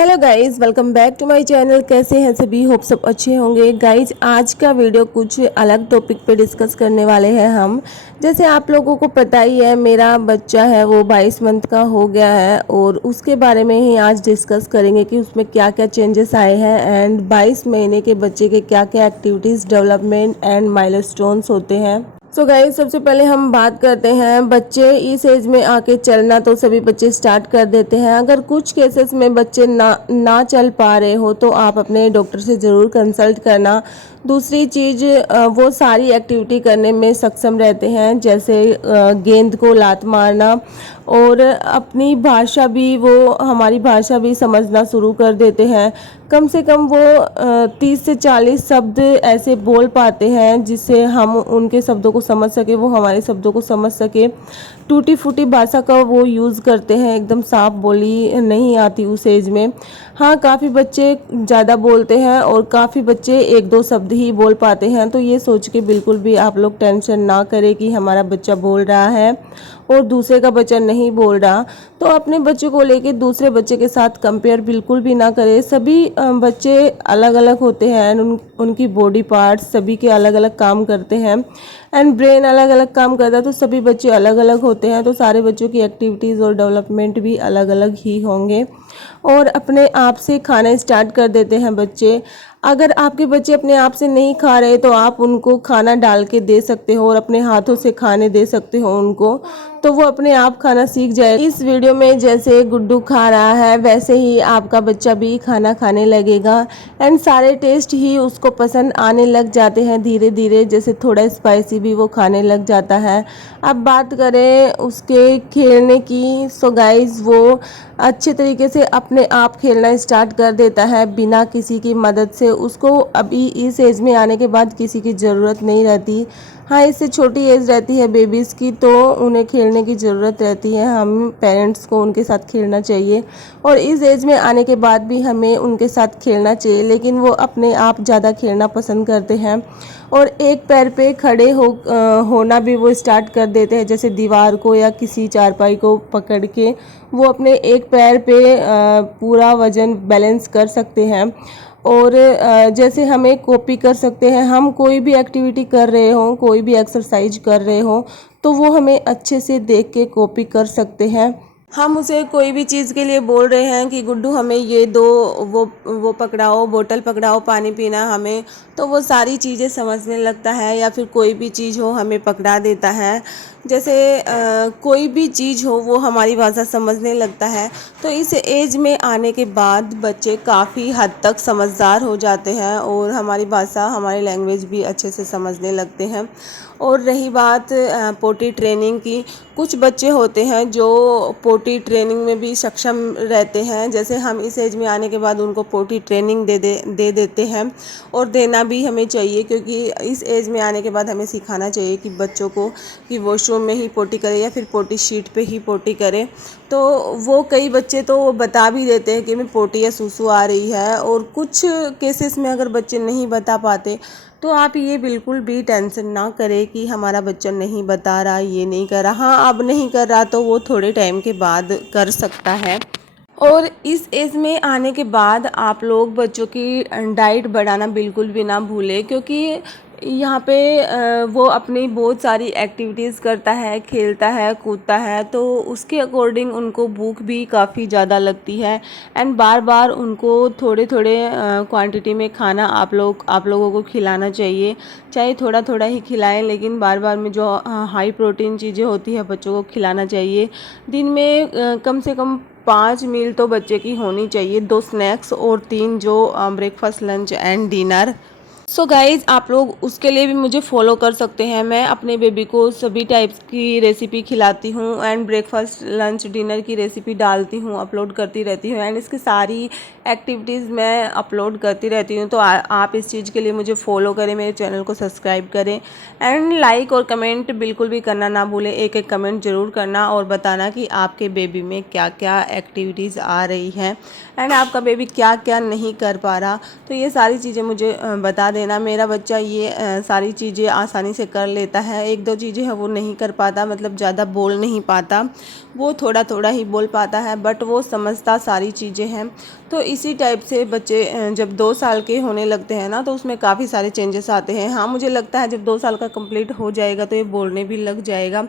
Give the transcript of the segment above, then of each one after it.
Hello guys, welcome back to my channel. कैसे हैं सभी? होप सब अच्छे होंगे। गाइस, आज का वीडियो कुछ अलग टॉपिक पे डिस्कस करने वाले हैं हम। जैसे आप लोगों को पता ही है, मेरा बच्चा है वो 22 मंथ का हो गया है और उसके बारे में ही आज डिस्कस करेंगे कि उसमें क्या क्या चेंजेस आए हैं एंड 22 महीने के बच्चे के क्या क्या एक्टिविटीज़, डेवलपमेंट एंड माइलस्टोन्स होते हैं। सो गाइस, सबसे पहले हम बात करते हैं बच्चे इस एज में आके चलना तो सभी बच्चे स्टार्ट कर देते हैं। अगर कुछ केसेस में बच्चे ना चल पा रहे हो तो आप अपने डॉक्टर से ज़रूर कंसल्ट करना। दूसरी चीज़, वो सारी एक्टिविटी करने में सक्षम रहते हैं, जैसे गेंद को लात मारना और अपनी भाषा भी, वो हमारी भाषा भी समझना शुरू कर देते हैं। कम से कम वो 30 से 40 शब्द ऐसे बोल पाते हैं जिससे हम उनके शब्दों को समझ सके, वो हमारे शब्दों को समझ सके। टूटी फूटी भाषा का वो यूज़ करते हैं, एकदम साफ बोली नहीं आती उस एज में। हाँ, काफ़ी बच्चे ज़्यादा बोलते हैं और काफ़ी बच्चे एक दो शब्द ही बोल पाते हैं। तो ये सोच के बिल्कुल भी आप लोग टेंशन ना करें कि हमारा बच्चा बोल रहा है और दूसरे का बच्चा नहीं बोल रहा। तो अपने बच्चे को लेके दूसरे बच्चे के साथ कंपेयर बिल्कुल भी ना करें। सभी बच्चे अलग अलग होते हैं एंड उनकी बॉडी पार्ट्स सभी के अलग अलग काम करते हैं एंड ब्रेन अलग अलग काम करता है। तो सभी बच्चे अलग अलग होते हैं, तो सारे बच्चों की एक्टिविटीज़ और डेवलपमेंट भी अलग अलग ही होंगे और अपने आप से खाना स्टार्ट कर देते हैं बच्चे। अगर आपके बच्चे अपने आप से नहीं खा रहे तो आप उनको खाना डाल के दे सकते हो और अपने हाथों से खाने दे सकते हो उनको, तो वो अपने आप खाना सीख जाए। इस वीडियो में जैसे गुड्डू खा रहा है वैसे ही आपका बच्चा भी खाना खाने लगेगा एंड सारे टेस्ट ही उसको पसंद आने लग जाते हैं धीरे धीरे। जैसे थोड़ा स्पाइसी भी वो खाने लग जाता है। अब बात करें उसके खेलने की, सो गाइस वो अच्छे तरीके से अपने आप खेलना स्टार्ट कर देता है बिना किसी की मदद से। उसको अभी इस एज में आने के बाद किसी की ज़रूरत नहीं रहती। हाँ, इससे छोटी एज रहती है बेबीज़ की तो उन्हें खेलने की ज़रूरत रहती है। हम पेरेंट्स को उनके साथ खेलना चाहिए और इस एज में आने के बाद भी हमें उनके साथ खेलना चाहिए, लेकिन वो अपने आप ज़्यादा खेलना पसंद करते हैं और एक पैर पे खड़े होना भी वो स्टार्ट कर देते हैं। जैसे दीवार को या किसी चारपाई को पकड़ के वो अपने एक पैर पे पूरा वज़न बैलेंस कर सकते हैं और जैसे हमें कॉपी कर सकते हैं। हम कोई भी एक्टिविटी कर रहे हों, कोई भी एक्सरसाइज कर रहे हों तो वो हमें अच्छे से देख के कॉपी कर सकते हैं। हम उसे कोई भी चीज़ के लिए बोल रहे हैं कि गुड्डू हमें ये दो, वो पकड़ाओ, बोतल पकड़ाओ, पानी पीना हमें, तो वो सारी चीज़ें समझने लगता है। या फिर कोई भी चीज़ हो हमें पकड़ा देता है। जैसे कोई भी चीज़ हो वो हमारी भाषा समझने लगता है। तो इस एज में आने के बाद बच्चे काफ़ी हद तक समझदार हो जाते हैं और हमारी भाषा, हमारी लैंग्वेज भी अच्छे से समझने लगते हैं। और रही बात पोटी ट्रेनिंग की, कुछ बच्चे होते हैं जो पोटी ट्रेनिंग में भी सक्षम रहते हैं। जैसे हम इस एज में आने के बाद उनको पोटी ट्रेनिंग दे देते हैं और देना भी हमें चाहिए, क्योंकि इस एज में आने के बाद हमें सिखाना चाहिए कि बच्चों को कि वॉशरूम में ही पोटी करें या फिर पोटी शीट पे ही पोटी करें। तो वो कई बच्चे तो बता भी देते हैं कि मैं पोटी या सूसू आ रही है, और कुछ केसेस में अगर बच्चे नहीं बता पाते तो आप ये बिल्कुल भी टेंशन ना करें कि हमारा बच्चा नहीं बता रहा, ये नहीं कर रहा। हाँ, अब नहीं कर रहा तो वो थोड़े टाइम के बाद कर सकता है। और इस एज में आने के बाद आप लोग बच्चों की डाइट बढ़ाना बिल्कुल भी ना भूलें, क्योंकि यहाँ पे वो अपनी बहुत सारी एक्टिविटीज़ करता है, खेलता है, कूदता है, तो उसके अकॉर्डिंग उनको भूख भी काफ़ी ज़्यादा लगती है एंड बार बार उनको थोड़े थोड़े क्वांटिटी में खाना आप लोगों को खिलाना चाहिए। चाहे थोड़ा थोड़ा ही खिलाएं, लेकिन बार बार में जो हाई प्रोटीन चीज़ें होती है बच्चों को खिलाना चाहिए। दिन में कम से कम 5 मील तो बच्चे की होनी चाहिए, 2 स्नैक्स और 3 जो breakfast, lunch and dinner. So guys, आप लोग उसके लिए भी मुझे फॉलो कर सकते हैं। मैं अपने बेबी को सभी टाइप्स की रेसिपी खिलाती हूँ एंड ब्रेकफास्ट, लंच, डिनर की रेसिपी डालती हूँ, अपलोड करती रहती हूँ एंड इसकी सारी एक्टिविटीज़ मैं अपलोड करती रहती हूँ। तो आप इस चीज़ के लिए मुझे फॉलो करें, मेरे चैनल को सब्सक्राइब करें एंड लाइक और कमेंट बिल्कुल भी करना ना भूलें। एक एक कमेंट ज़रूर करना और बताना कि आपके बेबी में क्या क्या एक्टिविटीज़ आ रही हैं एंड आपका बेबी क्या क्या नहीं कर पा रहा। तो ये सारी चीज़ें मुझे बता देना। मेरा बच्चा ये सारी चीज़ें आसानी से कर लेता है। एक दो चीज़ें है वो नहीं कर पाता, मतलब ज़्यादा बोल नहीं पाता, वो थोड़ा थोड़ा ही बोल पाता है, बट वो समझता सारी चीज़ें हैं। तो इसी टाइप से बच्चे जब 2 साल के होने लगते हैं ना, तो उसमें काफ़ी सारे चेंजेस आते हैं। हाँ, मुझे लगता है जब 2 साल का कंप्लीट हो जाएगा तो ये बोलने भी लग जाएगा।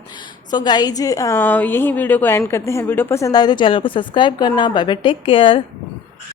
सो गाइज, यही वीडियो को एंड करते हैं। वीडियो पसंद आए तो चैनल को सब्सक्राइब करना। Bye bye, take care.